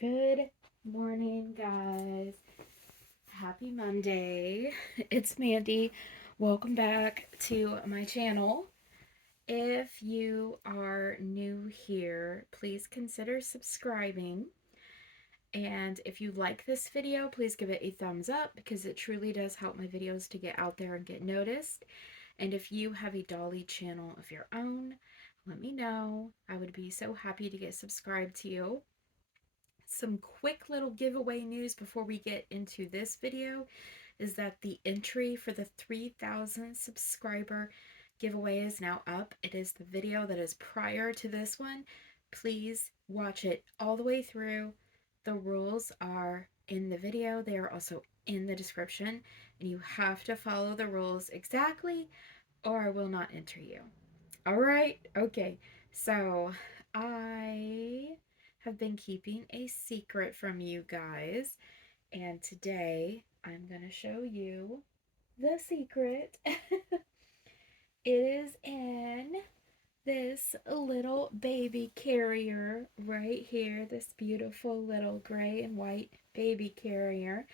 Good morning, guys. Happy Monday. It's Mandy. Welcome back to my channel. If you are new here, please consider subscribing. And if you like this video, please give it a thumbs up because it truly does help my videos to get out there and get noticed. And if you have a Dolly channel of your own, let me know. I would be so happy to get subscribed to you. Some quick little giveaway news before we get into this video is that the entry for the 3,000 subscriber giveaway is now up. It is the video that is prior to this one. Please watch it all the way through. The rules are in the video. They are also in the description, and you have to follow the rules exactly or I will not enter you. All right? Okay. So, I have been keeping a secret from you guys, and today I'm going to show you the secret. It is in this little baby carrier right here, this beautiful little gray and white baby carrier,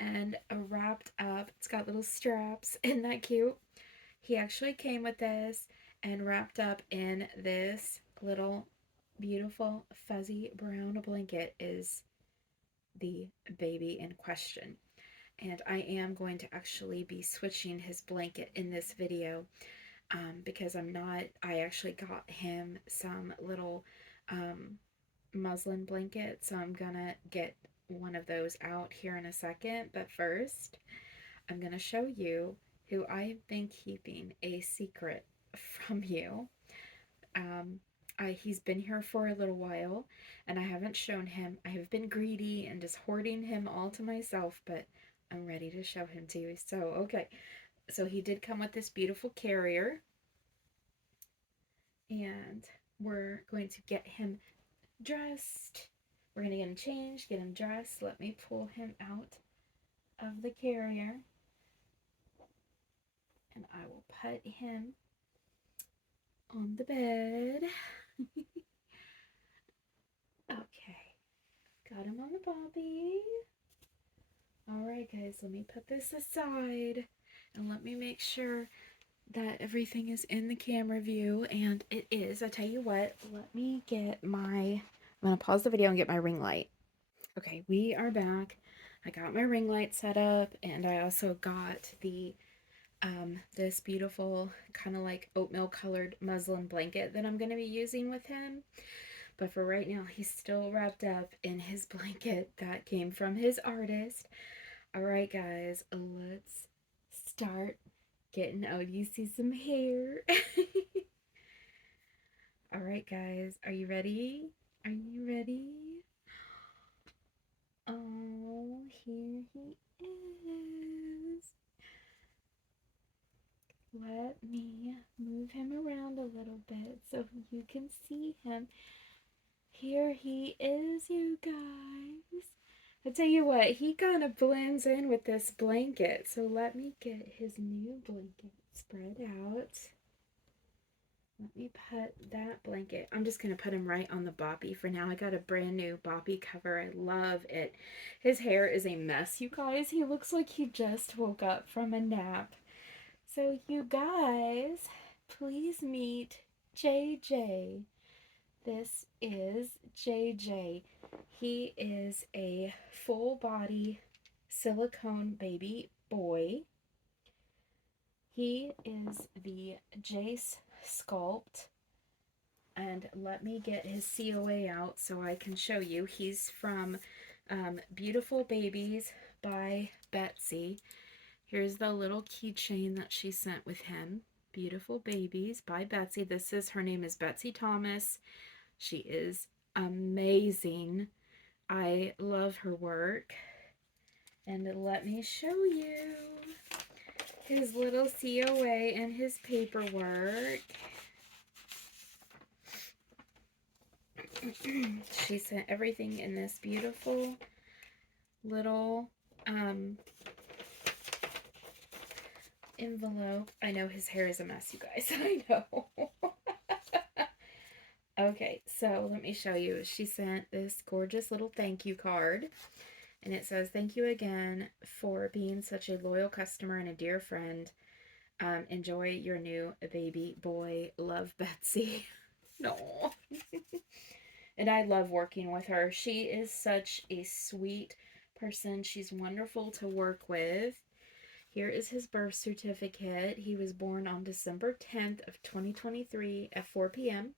and wrapped up. It's got little straps. Isn't that cute? He actually came with this and wrapped up in this little beautiful fuzzy brown blanket is the baby in question. And I am going to actually be switching his blanket in this video because I actually got him some little muslin blanket. So I'm gonna get one of those out here in a second. But first, I'm gonna show you who I've been keeping a secret from you. He's been here for a little while and I haven't shown him. I have been greedy and just hoarding him all to myself, but I'm ready to show him to you. So, okay. So he did come with this beautiful carrier, and we're going to get him dressed. We're going to get him changed, get him dressed. Let me pull him out of the carrier, and I will put him on the bed. Okay, got him on the bobby. Alright guys, let me put this aside and let me make sure that everything is in the camera view, and it is. I tell you what, let me get I'm gonna pause the video and get my ring light. Okay, we are back. I got my ring light set up, and I also got the this beautiful kind of like oatmeal colored muslin blanket that I'm going to be using with him. But for right now, he's still wrapped up in his blanket that came from his artist. All right, guys, let's start getting, oh, you see some hair. All right, guys, are you ready? Are you ready? Oh, here he is. Let me move him around a little bit so you can see him. Here he is, you guys. I tell you what, he kind of blends in with this blanket. So let me get his new blanket spread out. Let me put that blanket. I'm just going to put him right on the boppy for now. I got a brand new boppy cover. I love it. His hair is a mess, you guys. He looks like he just woke up from a nap. So you guys, please meet JJ. This is JJ. He is a full body silicone baby boy. He is the Jace sculpt. And let me get his COA out so I can show you. He's from Beautiful Babies by Betsy. Here's the little keychain that she sent with him. Beautiful Babies by Betsy. Her name is Betsy Thomas. She is amazing. I love her work. And let me show you his little COA and his paperwork. She sent everything in this beautiful little envelope. I know his hair is a mess, you guys. I know. Okay, so let me show you. She sent this gorgeous little thank you card, and it says, "Thank you again for being such a loyal customer and a dear friend. Enjoy your new baby boy. Love, Betsy." No. And I love working with her. She is such a sweet person. She's wonderful to work with. Here is his birth certificate. He was born on December 10th of 2023 at 4 p.m.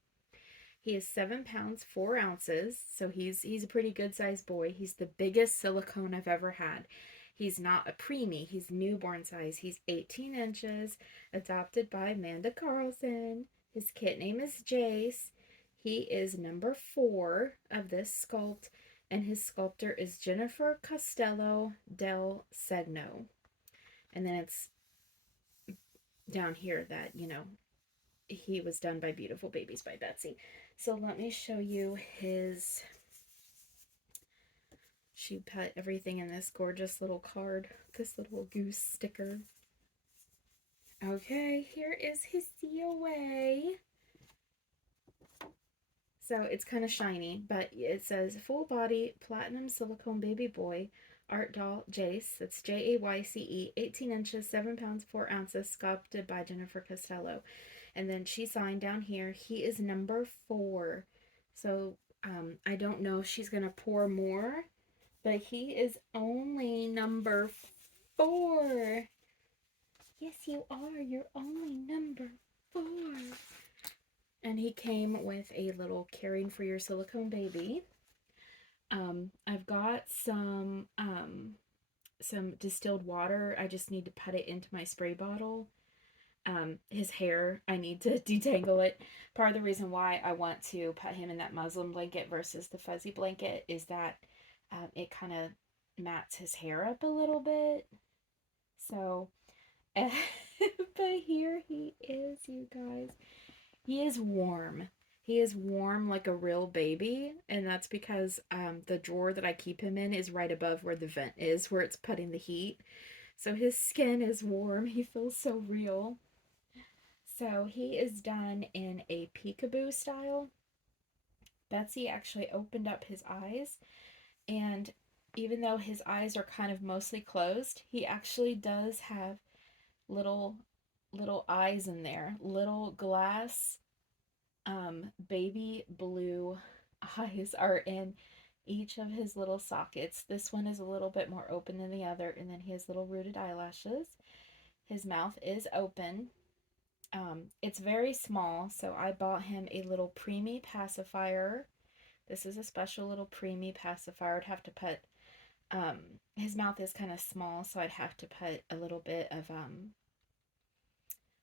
He is 7 pounds 4 ounces, so he's a pretty good sized boy. He's the biggest silicone I've ever had. He's not a preemie, he's newborn size. He's 18 inches, adopted by Amanda Carlson. His kit name is Jace. He is number 4 of this sculpt, and his sculptor is Jennifer Costello del Segno. And then it's down here that, he was done by Beautiful Babies by Betsy. So let me show you his. She put everything in this gorgeous little card, this little goose sticker. Okay, here is his COA. So it's kind of shiny, but it says full body platinum silicone baby boy art doll Jace. That's Jayce, 18 inches, 7 pounds 4 ounces, sculpted by Jennifer Costello. And then she signed down here, he is number 4. So I don't know if she's going to pour more, but he is only number 4. Yes, you are. You're only number 4. And he came with a little caring for your silicone baby. I've got some distilled water. I just need to put it into my spray bottle. His hair, I need to detangle it. Part of the reason why I want to put him in that muslin blanket versus the fuzzy blanket is that it kind of mats his hair up a little bit. So, but here he is, you guys. He is warm. He is warm like a real baby, and that's because the drawer that I keep him in is right above where the vent is, where it's putting the heat. So his skin is warm. He feels so real. So he is done in a peekaboo style. Betsy actually opened up his eyes, and even though his eyes are kind of mostly closed, he actually does have little eyes in there, little glass baby blue eyes are in each of his little sockets. This one is a little bit more open than the other, and then he has little rooted eyelashes. His mouth is open. It's very small, so I bought him a little preemie pacifier. This is a special little preemie pacifier. I'd have to put, his mouth is kind of small, so I'd have to put a little bit of,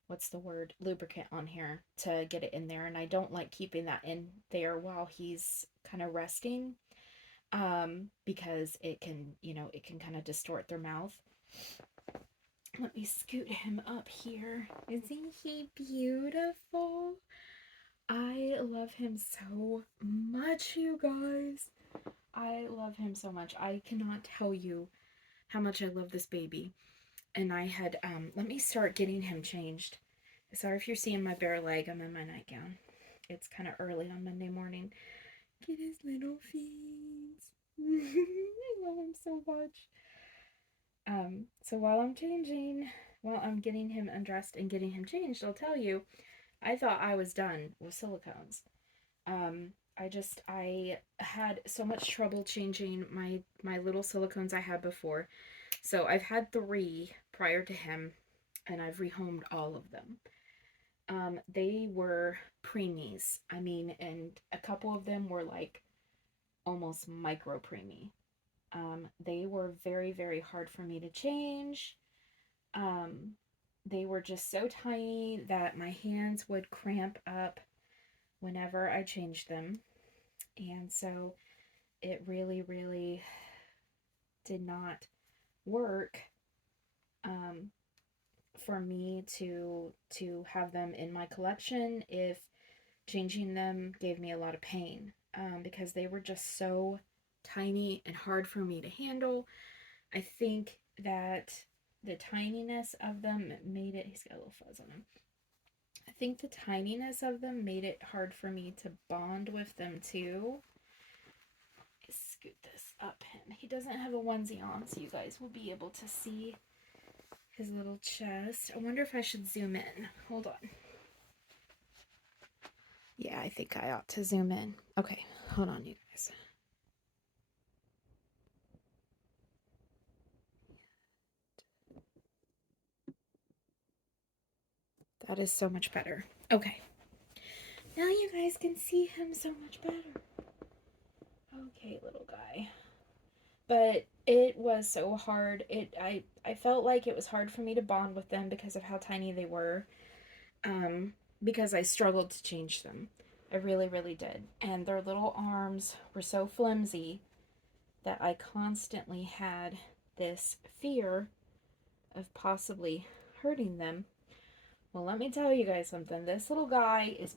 what's the word, lubricant on here to get it in there. And I don't like keeping that in there while he's kind of resting, because it can, it can kind of distort their mouth. Let me scoot him up here. Isn't he beautiful? I love him so much, you guys. I love him so much. I cannot tell you how much I love this baby. And I had, let me start getting him changed. Sorry if you're seeing my bare leg. I'm in my nightgown. It's kind of early on Monday morning. Get his little feet. I love him so much. So while I'm getting him undressed and getting him changed, I'll tell you, I thought I was done with silicones. I had so much trouble changing my little silicones I had before. So I've had 3 prior to him, and I've rehomed all of them. They were preemies. I mean, and a couple of them were like almost micro preemie. They were very, very hard for me to change. They were just so tiny that my hands would cramp up whenever I changed them. And so it really, really did not work for me to have them in my collection if changing them gave me a lot of pain, because they were just so tiny and hard for me to handle. I think that the tininess of them made it, he's got a little fuzz on him. I think the tininess of them made it hard for me to bond with them too. Scoot this up him. He doesn't have a onesie on, so you guys will be able to see his little chest. I wonder if I should zoom in. Hold on. Yeah, I think I ought to zoom in. Okay, hold on, you guys. That is so much better. Okay. Now you guys can see him so much better. Okay, little guy. But it was so hard. I felt like it was hard for me to bond with them because of how tiny they were. Because I struggled to change them. I really, really did. And their little arms were so flimsy that I constantly had this fear of possibly hurting them. Well, let me tell you guys something. This little guy is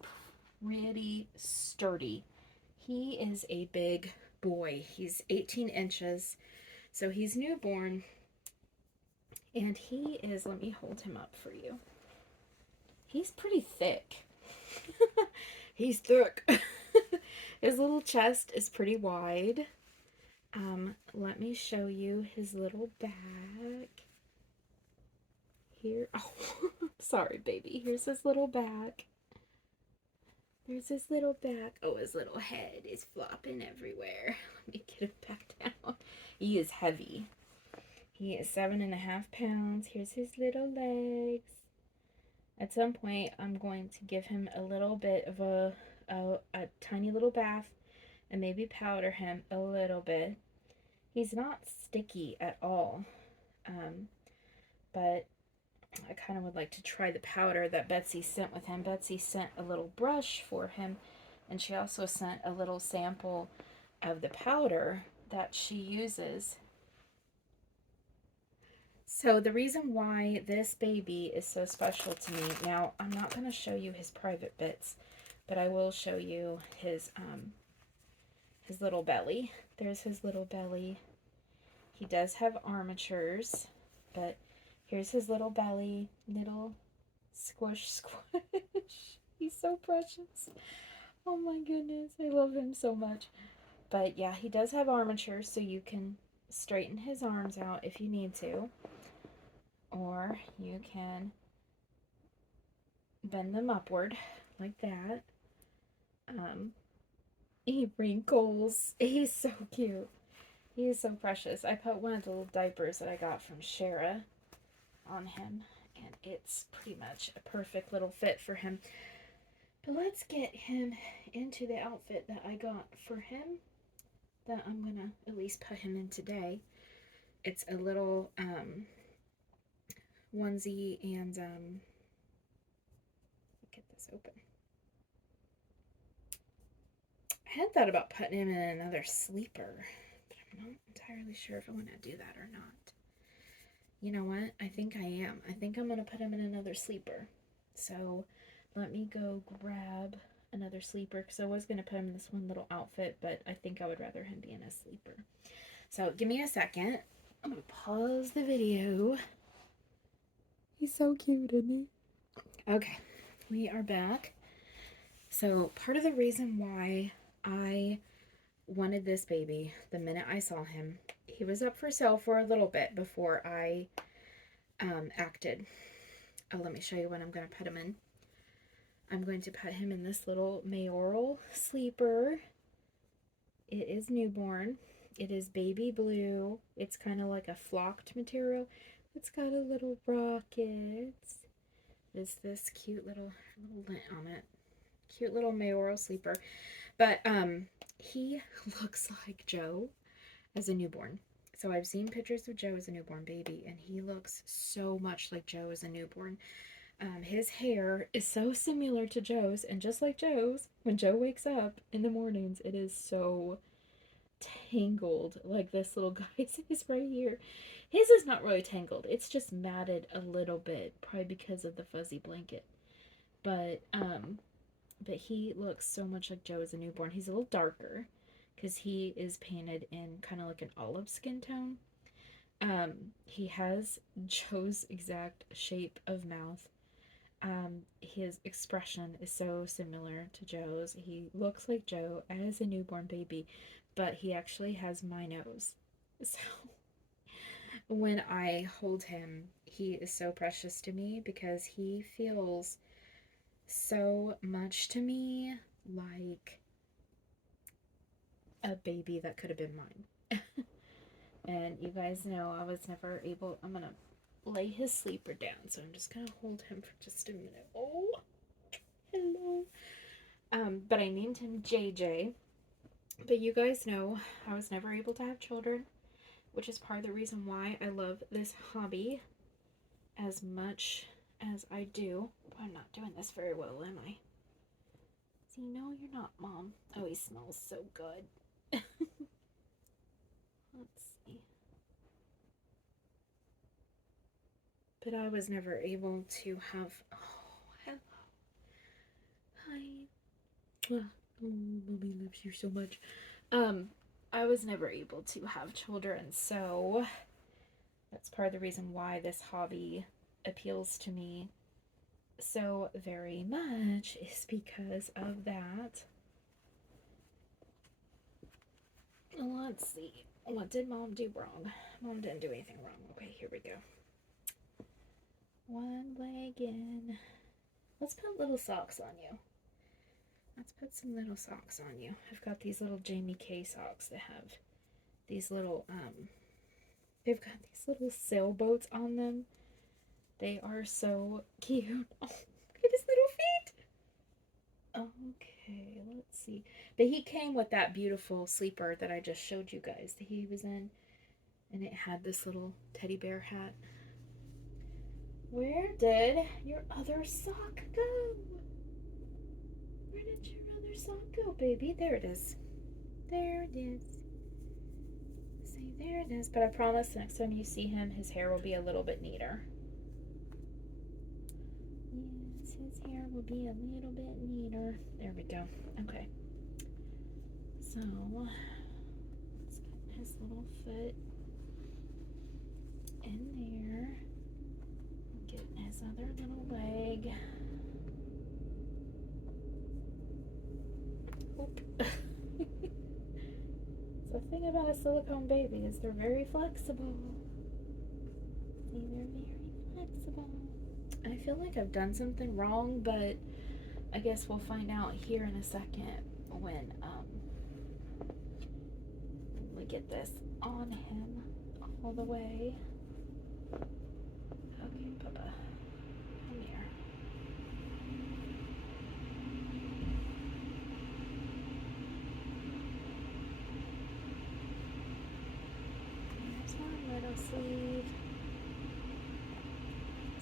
pretty sturdy. He is a big boy. He's 18 inches, so he's newborn. And he is, let me hold him up for you. He's pretty thick. He's thick. His little chest is pretty wide. Let me show you his little back. Here. Oh, sorry, baby. Here's his little back. There's his little back. Oh, his little head is flopping everywhere. Let me get him back down. He is heavy. He is 7.5 pounds. Here's his little legs. At some point, I'm going to give him a little bit of a tiny little bath and maybe powder him a little bit. He's not sticky at all, but I kind of would like to try the powder that Betsy sent with him. Betsy sent a little brush for him, and she also sent a little sample of the powder that she uses. So the reason why this baby is so special to me, now I'm not going to show you his private bits, but I will show you his little belly. There's his little belly. He does have armatures, but here's his little belly, little squish, squish. He's so precious. Oh my goodness, I love him so much. But yeah, he does have armatures, so you can straighten his arms out if you need to. Or you can bend them upward like that. He wrinkles. He's so cute. He is so precious. I put one of the little diapers that I got from Shara on him, and it's pretty much a perfect little fit for him. But let's get him into the outfit that I got for him, that I'm gonna at least put him in today. It's a little onesie, and get this open. I had thought about putting him in another sleeper, but I'm not entirely sure if I want to do that or not. You know what? I think I am. I think I'm going to put him in another sleeper. So let me go grab another sleeper, because I was going to put him in this one little outfit, but I think I would rather him be in a sleeper. So give me a second. I'm going to pause the video. He's so cute, isn't he? Okay, we are back. So part of the reason why I wanted this baby the minute I saw him, he was up for sale for a little bit before I acted. Oh, let me show you what I'm going to put him in. I'm going to put him in this little mayoral sleeper. It is newborn. It is baby blue. It's kind of like a flocked material. It's got a little rocket. There's this cute little lint on it. Cute little mayoral sleeper. But he looks like Joe as a newborn. So I've seen pictures of Joe as a newborn baby, and he looks so much like Joe as a newborn. His hair is so similar to Joe's, and just like Joe's, when Joe wakes up in the mornings, it is so tangled, like this little guy's is right here. His is not really tangled, it's just matted a little bit, probably because of the fuzzy blanket. But he looks so much like Joe as a newborn. He's a little darker because he is painted in kind of like an olive skin tone. He has Joe's exact shape of mouth. His expression is so similar to Joe's. He looks like Joe as a newborn baby, but he actually has my nose. So when I hold him, he is so precious to me because he feels so much to me like a baby that could have been mine. And you guys know I was never able. I'm gonna lay his sleeper down, so I'm just gonna hold him for just a minute. Oh, hello. But I named him JJ. But you guys know I was never able to have children, which is part of the reason why I love this hobby as much as I do. I'm not doing this very well, am I? See, no, you're not, Mom. Oh, he smells so good. Let's see. But I was never able to have. Oh, hello. Hi. Oh, Mommy loves you so much. I was never able to have children, so that's part of the reason why this hobby appeals to me so very much, is because of that. Let's see. What did Mom do wrong? Mom didn't do anything wrong. Okay, here we go. One leg in. Let's put little socks on you. Let's put some little socks on you. I've got these little Jamie K socks that have these little, they've got these little sailboats on them. They are so cute. Oh, look at his little feet. Okay, let's see. But he came with that beautiful sleeper that I just showed you guys that he was in. And it had this little teddy bear hat. Where did your other sock go? Where did your other sock go, baby? There it is. There it is. See, there it is. But I promise next time you see him, his hair will be a little bit neater. Yes, his hair will be a little bit neater. There we go. Okay. So, let's get his little foot in there. Get his other little leg. Oop. The thing about a silicone baby is they're very flexible. See, they're very flexible. I feel like I've done something wrong, but I guess we'll find out here in a second when we get this on him all the way. Okay, Papa, come here. There's one little sleeve.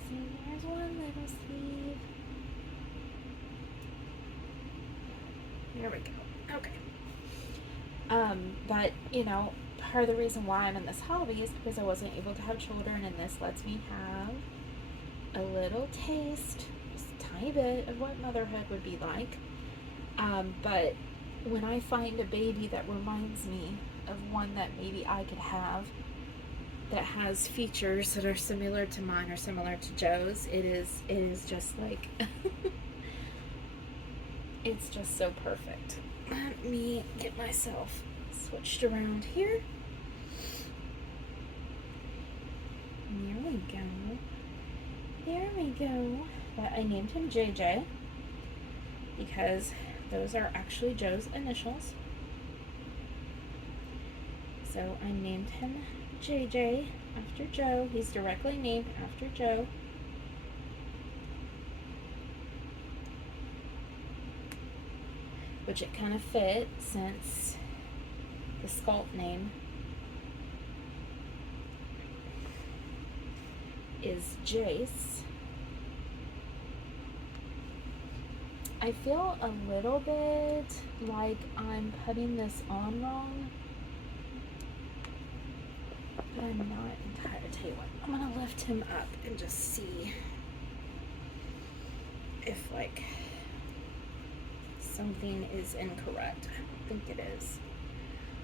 See, there's one little sleeve. There we go. Okay. But you know, part of the reason why I'm in this hobby is because I wasn't able to have children, and this lets me have a little taste, just a tiny bit, of what motherhood would be like. But when I find a baby that reminds me of one that maybe I could have, that has features that are similar to mine or similar to Joe's, it is just like it's just so perfect. Let me get myself switched around here. There we go. There we go. But I named him JJ because those are actually Joe's initials. So I named him JJ after Joe. He's directly named after Joe. Which it kind of fit since the sculpt name is Jace. I feel a little bit like I'm putting this on wrong, but I'm not entirely. I'll tell you what, I'm gonna lift him up and just see if like something is incorrect. I don't think it is.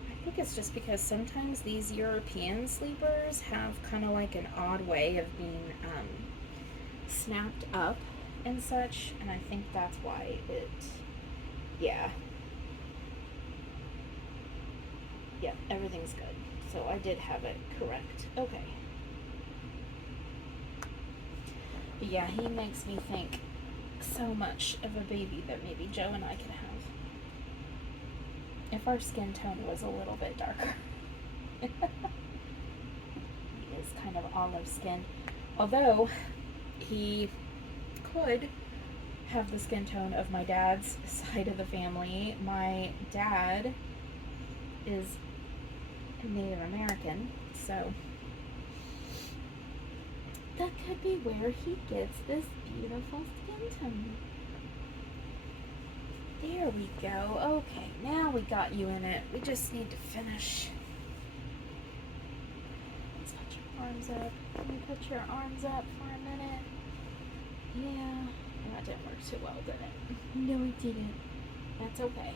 I think it's just because sometimes these European sleepers have kind of like an odd way of being snapped up, and such, and I think that's why it, yeah. Yep, everything's good. So I did have it correct. Okay. But yeah, he makes me think so much of a baby that maybe Joe and I could have if our skin tone was a little bit darker. He is kind of olive skinned. Although he could have the skin tone of my dad's side of the family. My dad is Native American, so that could be where he gets this beautiful skin tone. There we go. Okay, now we got you in it. We just need to finish. Let's put your arms up. Can you put your arms up for a minute? Yeah, that didn't work too well, did it? No, it didn't. That's okay.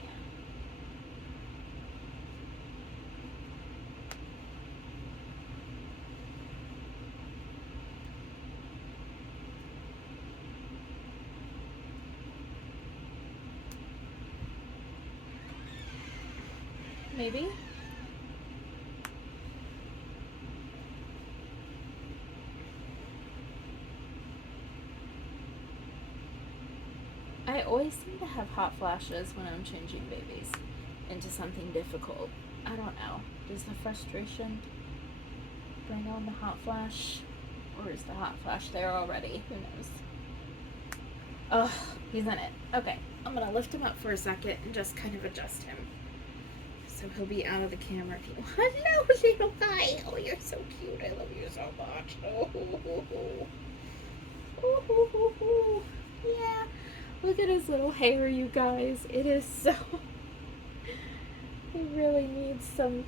Maybe? I always seem to have hot flashes when I'm changing babies into something difficult. I don't know. Does the frustration bring on the hot flash? Or is the hot flash there already? Who knows? Oh, he's in it. Okay, I'm gonna lift him up for a second and just kind of adjust him. So he'll be out of the camera if you. Hello, little guy. Oh, you're so cute. I love you so much. Oh, yeah. Look at his little hair, you guys. It is so. He really needs some.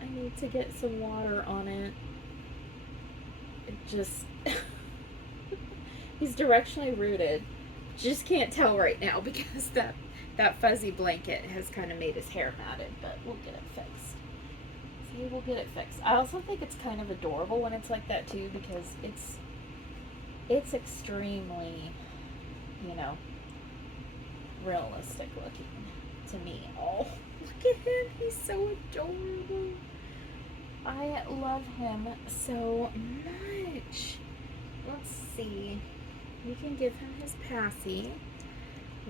I need to get some water on it. It just. He's directionally rooted. Just can't tell right now because that fuzzy blanket has kind of made his hair matted, but we'll get it fixed. See, we'll get it fixed. I also think it's kind of adorable when it's like that too, because it's extremely, realistic looking to me. Oh, look at him. He's so adorable. I love him so much. Let's see. We can give him his passy.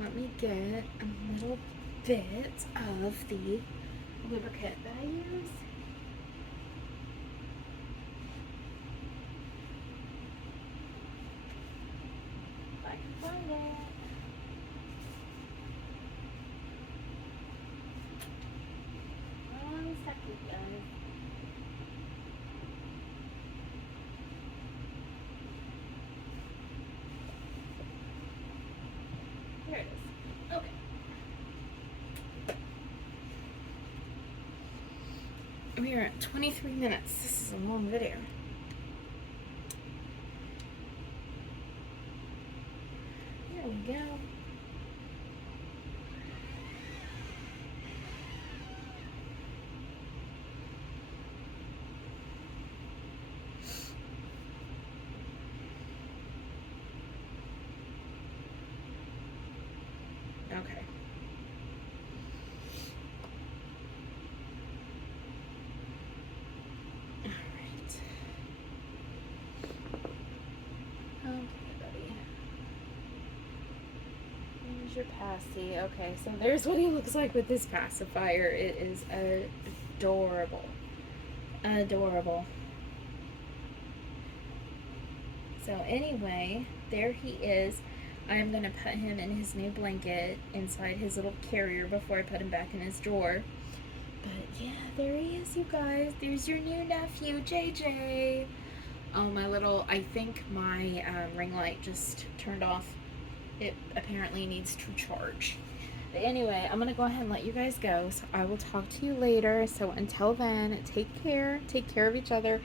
Let me get a little bit of the lubricant that I use. If I can find it. One second, guys. Here it is. Okay. We are at 23 minutes. This is a long video. There we go. Okay. Alright. Okay, buddy. Here's your passy. Okay, so there's what he looks like with this pacifier. It is adorable. Adorable. So anyway, there he is. I'm going to put him in his new blanket inside his little carrier before I put him back in his drawer. But yeah, there he is, you guys. There's your new nephew, JJ. Oh, I think my ring light just turned off. It apparently needs to charge. But anyway, I'm going to go ahead and let you guys go. So I will talk to you later. So until then, take care. Take care of each other.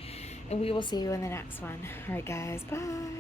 And we will see you in the next one. All right, guys. Bye.